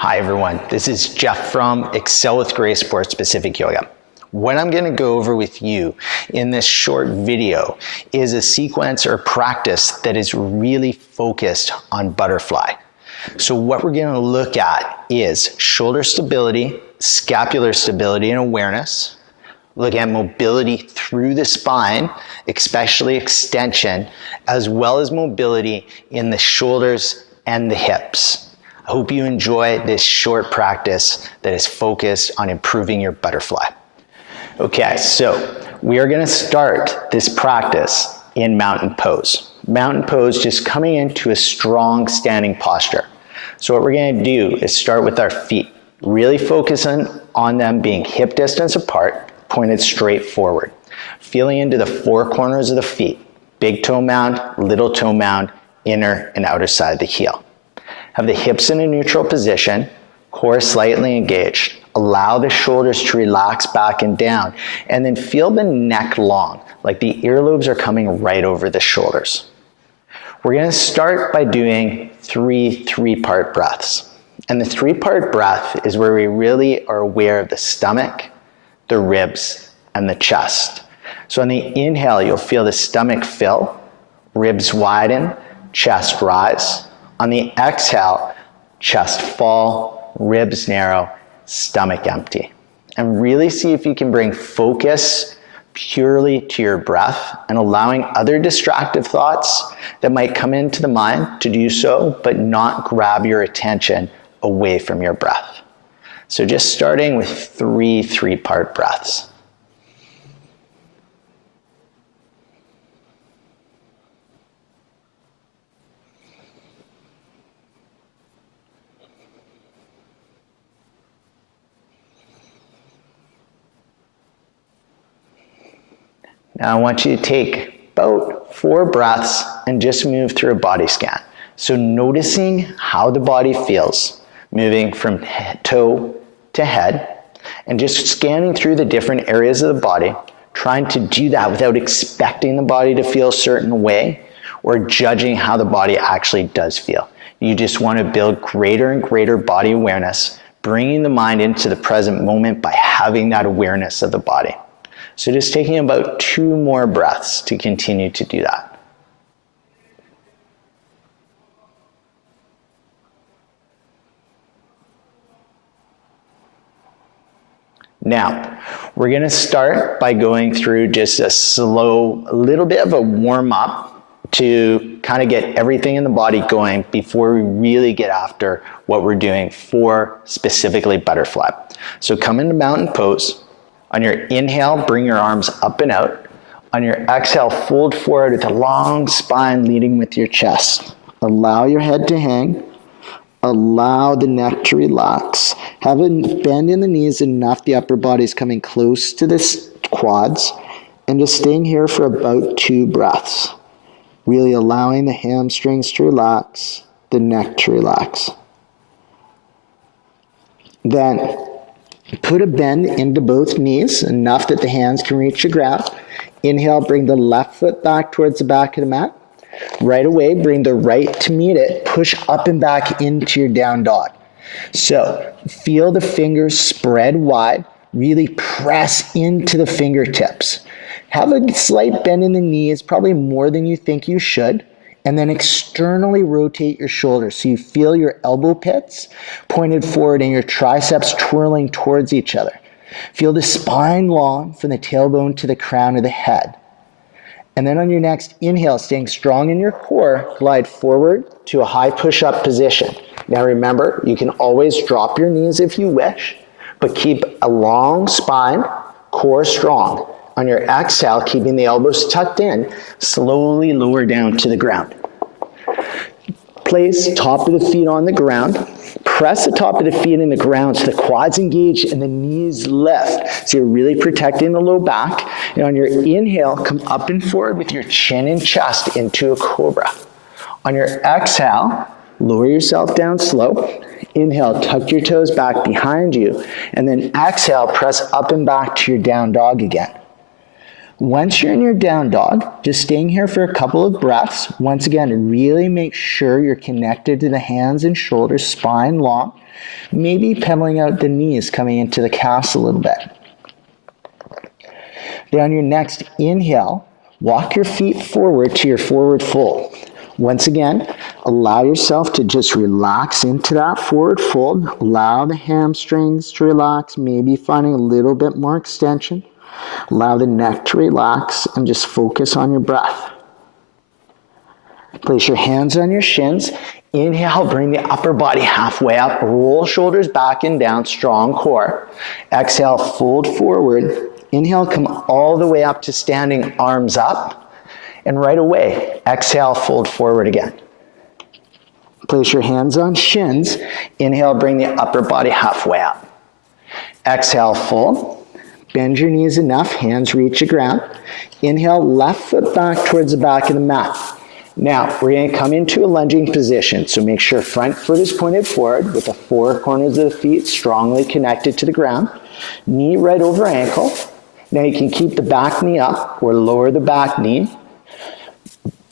Hi everyone, this is Jeff from Excel with Grace Sport Specific Yoga. What I'm going to go over with you in this short video is a sequence or practice that is really focused on butterfly. So what we're going to look at is shoulder stability, scapular stability and awareness. Look at mobility through the spine, especially extension, as well as mobility in the shoulders and the hips. I hope you enjoy this short practice that is focused on improving your butterfly. Okay, so we are going to start this practice in mountain pose. Mountain pose, just coming into a strong standing posture. So what we're going to do is start with our feet, really focusing on them being hip distance apart, pointed straight forward. Feeling into the four corners of the feet, big toe mound, little toe mound, inner and outer side of the heel. Have the hips in a neutral position, core slightly engaged. Allow the shoulders to relax back and down, and then feel the neck long, like the earlobes are coming right over the shoulders. We're going to start by doing three-part breaths. And the three-part breath is where we really are aware of the stomach, the ribs, and the chest. So on the inhale, you'll feel the stomach fill, ribs widen, chest rise. On the exhale, chest fall, ribs narrow, stomach empty. And really see if you can bring focus purely to your breath and allowing other distractive thoughts that might come into the mind to do so, but not grab your attention away from your breath. So just starting with three-part breaths. Now I want you to take about 4 breaths and just move through a body scan. So noticing how the body feels, moving from toe to head, and just scanning through the different areas of the body, trying to do that without expecting the body to feel a certain way or judging how the body actually does feel. You just want to build greater and greater body awareness, bringing the mind into the present moment by having that awareness of the body. So just taking about 2 more breaths to continue to do that. Now, we're going to start by going through just a little bit of a warm up to kind of get everything in the body going before we really get after what we're doing for specifically butterfly. So come into mountain pose. On your inhale, bring your arms up and out. On your exhale, fold forward with a long spine leading with your chest. Allow your head to hang. Allow the neck to relax. Have a bend in the knees enough the upper body's coming close to the quads. And just staying here for about 2 breaths. Really allowing the hamstrings to relax, the neck to relax. Then put a bend into both knees, enough that the hands can reach the ground. Inhale, bring the left foot back towards the back of the mat. Right away, bring the right to meet it. Push up and back into your down dog. So feel the fingers spread wide. Really press into the fingertips. Have a slight bend in the knees, probably more than you think you should. And then externally rotate your shoulders so you feel your elbow pits pointed forward and your triceps twirling towards each other. Feel the spine long from the tailbone to the crown of the head. And then on your next inhale, staying strong in your core, glide forward to a high push-up position. Now remember, you can always drop your knees if you wish, but keep a long spine, core strong. On your exhale, keeping the elbows tucked in, slowly lower down to the ground. Place top of the feet on the ground. Press the top of the feet in the ground so the quads engage and the knees lift. So you're really protecting the low back. And on your inhale, come up and forward with your chin and chest into a cobra. On your exhale, lower yourself down slow. Inhale, tuck your toes back behind you. And then exhale, press up and back to your down dog again. Once you're in your down dog, just staying here for a couple of breaths. Once again, really make sure you're connected to the hands and shoulders, spine long. Maybe pedaling out the knees, coming into the calves a little bit. Then on your next inhale, walk your feet forward to your forward fold. Once again, allow yourself to just relax into that forward fold. Allow the hamstrings to relax, maybe finding a little bit more extension. Allow the neck to relax and just focus on your breath. Place your hands on your shins. Inhale, bring the upper body halfway up. Roll shoulders back and down, strong core. Exhale, fold forward. Inhale, come all the way up to standing, arms up. And right away, exhale, fold forward again. Place your hands on shins. Inhale, bring the upper body halfway up. Exhale, fold. Bend your knees enough, hands reach the ground. Inhale, left foot back towards the back of the mat. Now, we're going to come into a lunging position, so make sure front foot is pointed forward with the four corners of the feet strongly connected to the ground. Knee right over ankle. Now you can keep the back knee up or lower the back knee.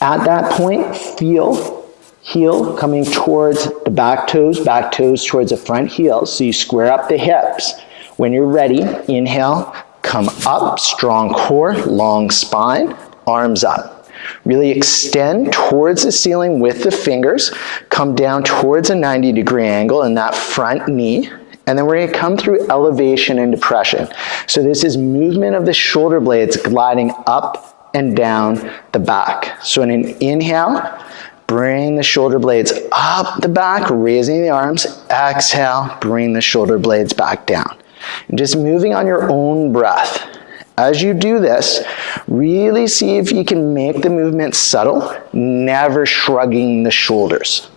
At that point, feel heel coming towards the back toes towards the front heels, so you square up the hips. When you're ready, inhale, come up, strong core, long spine, arms up. Really extend towards the ceiling with the fingers, come down towards a 90-degree angle in that front knee, and then we're going to come through elevation and depression. So this is movement of the shoulder blades gliding up and down the back. So in an inhale, bring the shoulder blades up the back, raising the arms. Exhale, bring the shoulder blades back down. And just moving on your own breath. As you do this, really see if you can make the movement subtle, never shrugging the shoulders.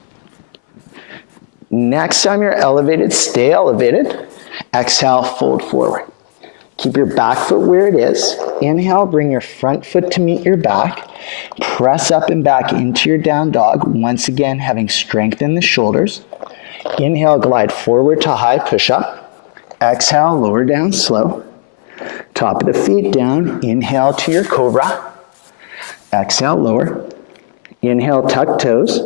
Next time you're elevated, stay elevated. Exhale, fold forward. Keep your back foot where it is. Inhale, bring your front foot to meet your back. Press up and back into your down dog. Once again, having strengthened the shoulders. Inhale, glide forward to high push-up. Exhale, lower down slow. Top of the feet down. Inhale to your cobra. Exhale, lower. Inhale, tuck toes.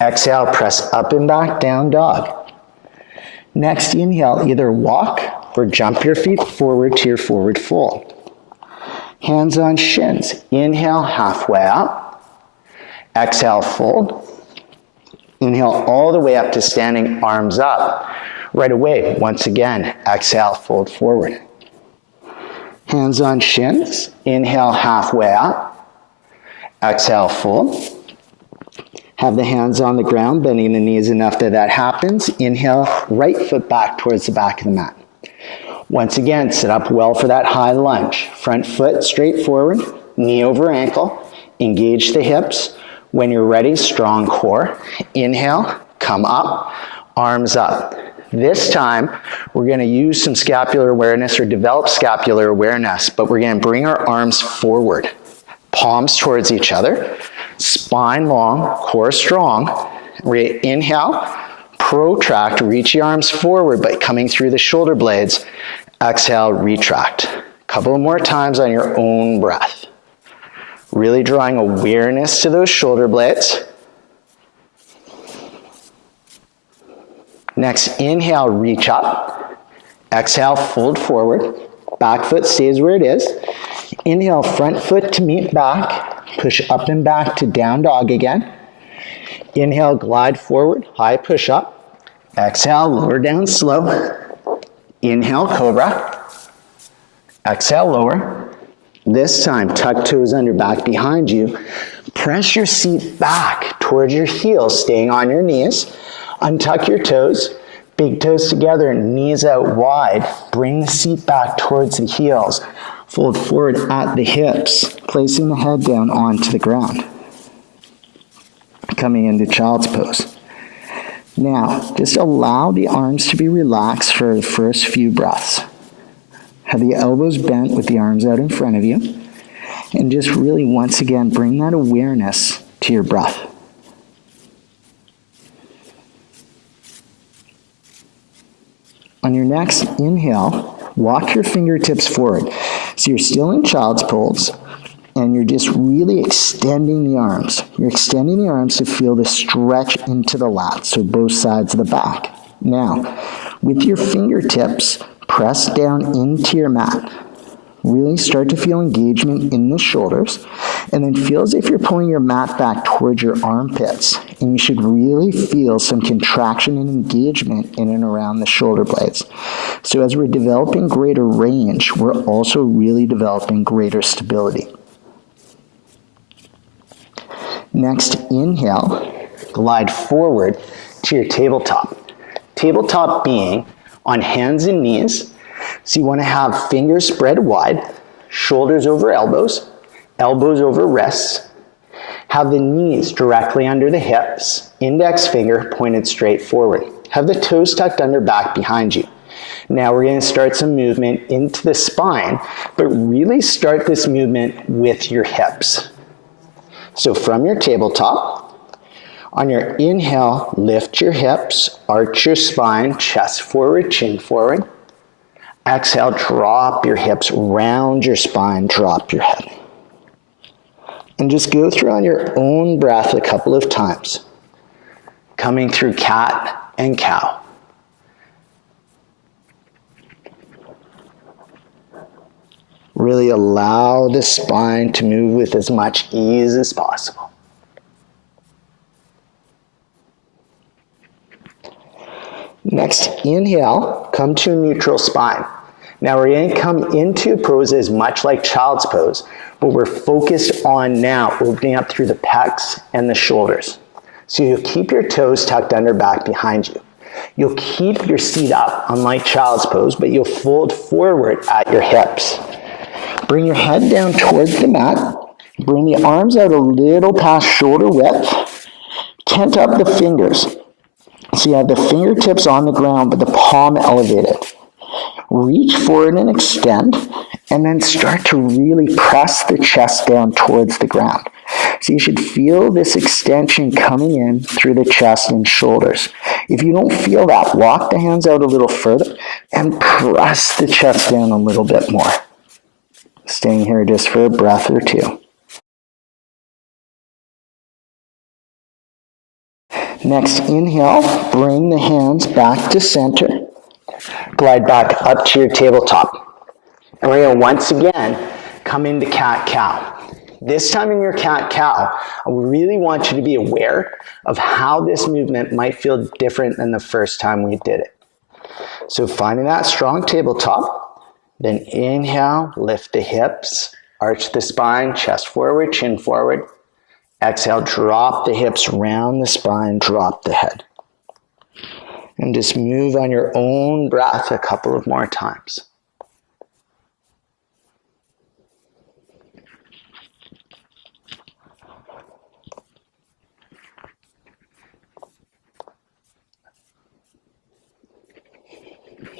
Exhale, press up and back, down dog. Next, inhale, either walk or jump your feet forward to your forward fold. Hands on shins. Inhale, halfway up. Exhale, fold. Inhale all the way up to standing, arms up. Right away, once again, exhale, fold forward. Hands on shins. Inhale, halfway up. Exhale, fold. Have the hands on the ground, bending the knees enough that that happens. Inhale, right foot back towards the back of the mat. Once again, sit up well for that high lunge. Front foot straight forward, knee over ankle. Engage the hips. When you're ready, strong core. Inhale, come up, arms up. This time, we're going to use some scapular awareness or develop scapular awareness, but we're going to bring our arms forward. Palms towards each other, spine long, core strong. We're going to inhale, protract, reach the arms forward, but coming through the shoulder blades. Exhale, retract. A couple more times on your own breath. Really drawing awareness to those shoulder blades. Next, inhale, reach up. Exhale, fold forward. Back foot stays where it is. Inhale, front foot to meet back. Push up and back to down dog again. Inhale, glide forward, high push up. Exhale, lower down slow. Inhale, cobra. Exhale, lower. This time, tuck toes under back behind you. Press your seat back towards your heels, staying on your knees. Untuck your toes, big toes together, knees out wide. Bring the seat back towards the heels. Fold forward at the hips, placing the head down onto the ground. Coming into child's pose. Now, just allow the arms to be relaxed for the first few breaths. Have the elbows bent with the arms out in front of you. And just really, once again, bring that awareness to your breath. On your next inhale, walk your fingertips forward. So you're still in child's pose. and you're just really extending the arms. You're extending the arms to feel the stretch into the lats, so both sides of the back. Now, with your fingertips, press down into your mat. Really start to feel engagement in the shoulders, and then feel as if you're pulling your mat back towards your armpits. And you should really feel some contraction and engagement in and around the shoulder blades. So as we're developing greater range, we're also really developing greater stability. Next, inhale, glide forward to your tabletop. Tabletop being on hands and knees. So you want to have fingers spread wide, shoulders over elbows, elbows over wrists. Have the knees directly under the hips, index finger pointed straight forward. Have the toes tucked under back behind you. Now we're going to start some movement into the spine, but really start this movement with your hips. So from your tabletop, on your inhale, lift your hips, arch your spine, chest forward, chin forward. Exhale, drop your hips, round your spine, drop your head. And just go through on your own breath a couple of times. Coming through cat and cow. Really allow the spine to move with as much ease as possible. Next, inhale, come to a neutral spine. Now we're going to come into a pose as much like child's pose, but we're focused on now opening up through the pecs and the shoulders. So you'll keep your toes tucked under back behind you. You'll keep your seat up, unlike child's pose, but you'll fold forward at your hips. Bring your head down towards the mat. Bring the arms out a little past shoulder width. Tent up the fingers. So you have the fingertips on the ground, but the palm elevated. Reach forward and extend, and then start to really press the chest down towards the ground. So you should feel this extension coming in through the chest and shoulders. If you don't feel that, walk the hands out a little further and press the chest down a little bit more. Staying here just for a breath or two. Next, inhale, bring the hands back to center. Glide back up to your tabletop. And we're going to once again come into cat-cow. This time in your cat-cow, I really want you to be aware of how this movement might feel different than the first time we did it. So finding that strong tabletop, then inhale, lift the hips, arch the spine, chest forward, chin forward. Exhale, drop the hips, round the spine, drop the head. And just move on your own breath a couple of more times.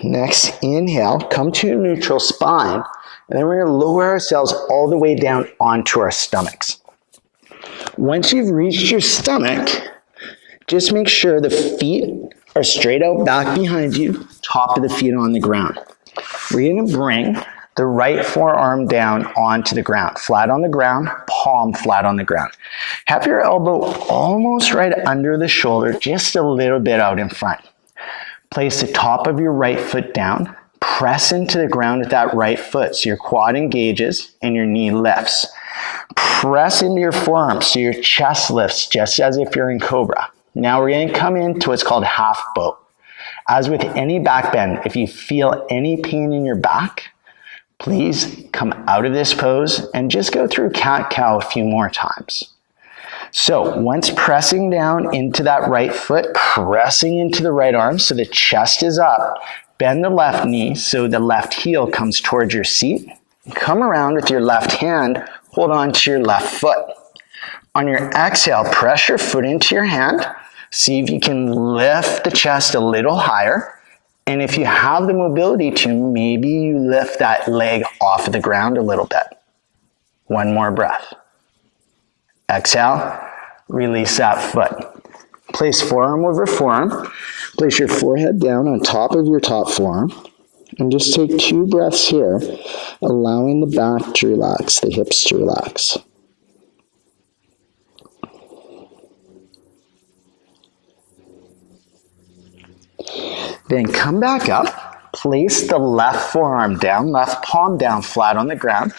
Next, inhale, come to a neutral spine, and then we're going to lower ourselves all the way down onto our stomachs. Once you've reached your stomach, just make sure the feet are straight out back behind you, top of the feet on the ground. We're going to bring the right forearm down onto the ground, flat on the ground, palm flat on the ground. Have your elbow almost right under the shoulder, just a little bit out in front. Place the top of your right foot down, press into the ground with that right foot so your quad engages and your knee lifts. Press into your forearm so your chest lifts just as if you're in cobra. Now we're going to come into what's called half boat. As with any back bend, if you feel any pain in your back, please come out of this pose and just go through cat-cow a few more times. So once pressing down into that right foot, pressing into the right arm so the chest is up, bend the left knee so the left heel comes towards your seat. Come around with your left hand, hold on to your left foot. On your exhale, press your foot into your hand. See if you can lift the chest a little higher. And if you have the mobility to, maybe you lift that leg off of the ground a little bit. One more breath. Exhale, release that foot. Place forearm over forearm. Place your forehead down on top of your top forearm. And just take 2 breaths here, allowing the back to relax, the hips to relax. Then come back up, place the left forearm down, left palm down flat on the ground,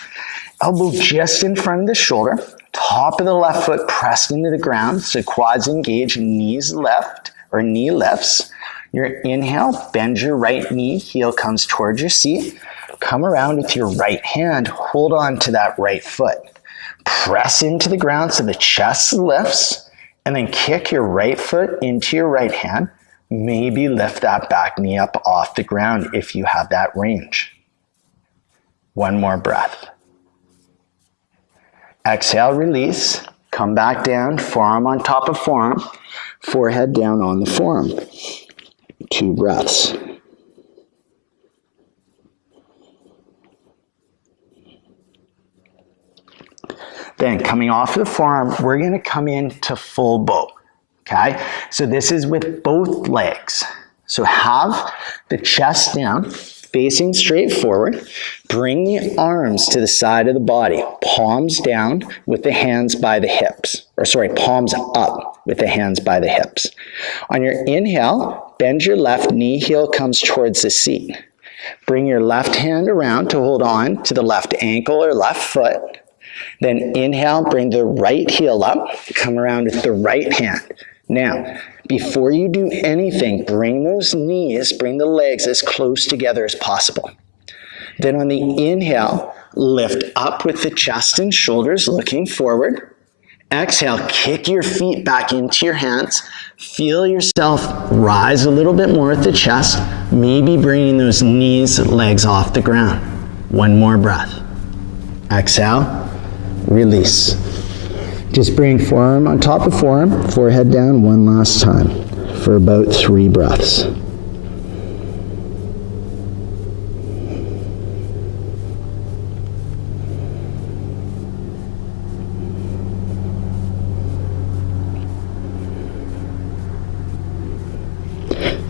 elbow just in front of the shoulder, top of the left foot pressed into the ground, so quads engage, knees left or knee lifts. Your inhale, bend your right knee, heel comes towards your seat. Come around with your right hand, hold on to that right foot. Press into the ground so the chest lifts, and then kick your right foot into your right hand. Maybe lift that back knee up off the ground if you have that range. One more breath. Exhale, release. Come back down, forearm on top of forearm, forehead down on the forearm. 2 breaths. Then coming off of the forearm, we're going to come into full boat. Okay, so this is with both legs. So have the chest down, facing straight forward. Bring the arms to the side of the body, palms down with the hands by the hips. Palms up with the hands by the hips. On your inhale, bend your left knee, heel comes towards the seat. Bring your left hand around to hold on to the left ankle or left foot. Then inhale, bring the right heel up, come around with the right hand. Now, before you do anything, bring those knees, bring the legs as close together as possible. Then on the inhale, lift up with the chest and shoulders looking forward. Exhale, kick your feet back into your hands. Feel yourself rise a little bit more at the chest, maybe bringing those knees, legs off the ground. One more breath. Exhale, release. Just bring forearm on top of forearm, forehead down one last time for about 3 breaths.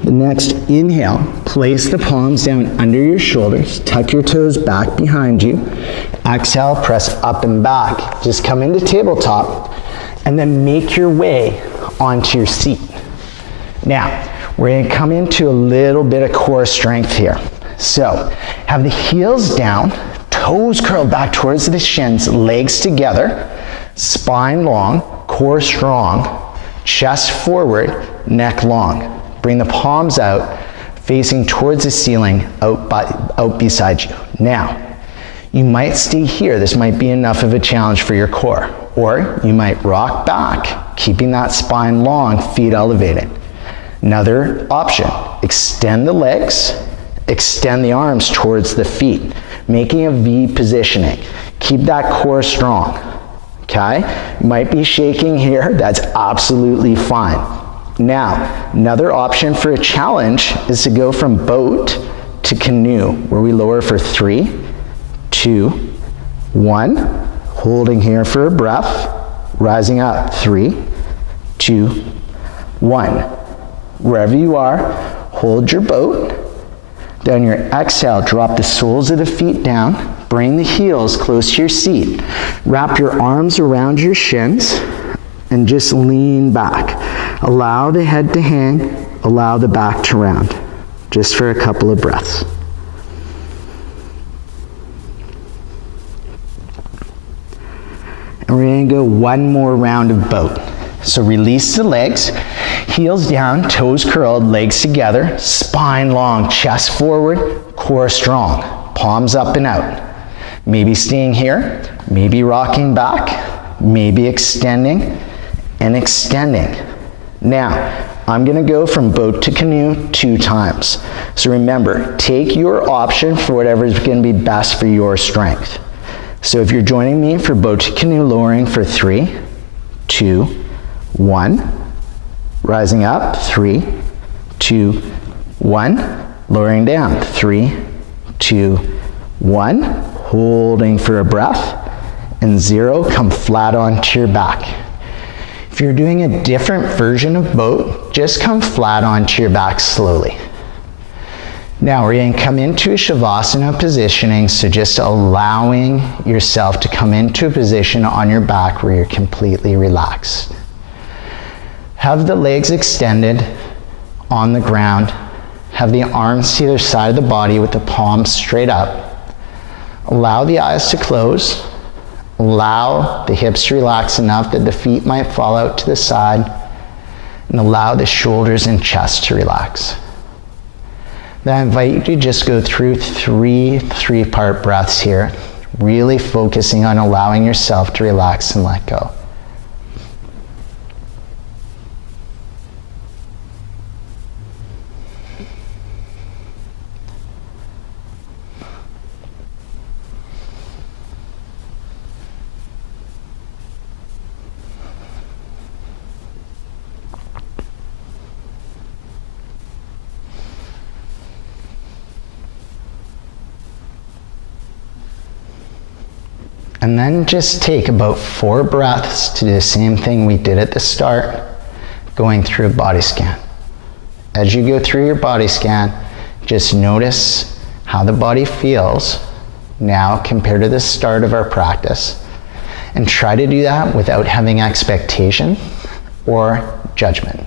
The next inhale, place the palms down under your shoulders, tuck your toes back behind you. Exhale, press up and back. Just come into tabletop and then make your way onto your seat. Now, we're going to come into a little bit of core strength here. So, have the heels down, toes curled back towards the shins, legs together, spine long, core strong, chest forward, neck long. Bring the palms out, facing towards the ceiling, out beside you. Now, you might stay here. This might be enough of a challenge for your core. Or you might rock back, keeping that spine long, feet elevated. Another option, extend the legs, extend the arms towards the feet, making a V positioning. Keep that core strong, okay? You might be shaking here, that's absolutely fine. Now, another option for a challenge is to go from boat to canoe, where we lower for 3, 2, 1, holding here for a breath, rising up, 3, 2, 1. Wherever you are, hold your boat. Then your exhale, drop the soles of the feet down, bring the heels close to your seat. Wrap your arms around your shins and just lean back. Allow the head to hang, allow the back to round, just for a couple of breaths. And we're going to go one more round of boat. So release the legs, heels down, toes curled, legs together, spine long, chest forward, core strong, palms up and out. Maybe staying here, maybe rocking back, maybe extending and extending. Now, I'm going to go from boat to canoe 2 times. So remember, take your option for whatever is going to be best for your strength. So if you're joining me for boat to canoe, lowering for 3, 2, 1, rising up, 3, 2, 1, lowering down, 3, 2, 1, holding for a breath, and 0, come flat onto your back. If you're doing a different version of boat, just come flat onto your back slowly. Now we're going to come into a Shavasana positioning, so just allowing yourself to come into a position on your back where you're completely relaxed. Have the legs extended on the ground. Have the arms to either side of the body with the palms straight up. Allow the eyes to close. Allow the hips to relax enough that the feet might fall out to the side. And allow the shoulders and chest to relax. Then I invite you to just go through three-part breaths here, really focusing on allowing yourself to relax and let go. And then just take about 4 breaths to do the same thing we did at the start, going through a body scan. As you go through your body scan, just notice how the body feels now compared to the start of our practice. And try to do that without having expectation or judgment.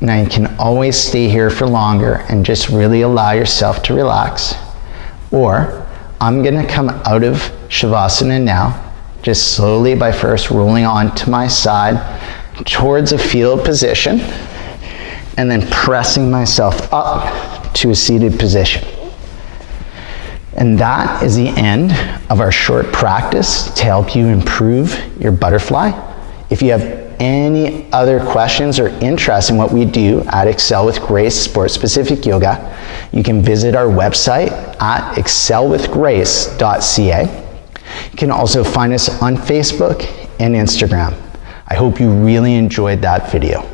Now you can always stay here for longer and just really allow yourself to relax. Or I'm going to come out of Shavasana now, just slowly by first rolling onto my side towards a field position and then pressing myself up to a seated position. And that is the end of our short practice to help you improve your butterfly. If you have any other questions or interest in what we do at Excel with Grace Sport Specific Yoga, you can visit our website at excelwithgrace.ca. You can also find us on Facebook and Instagram. I hope you really enjoyed that video.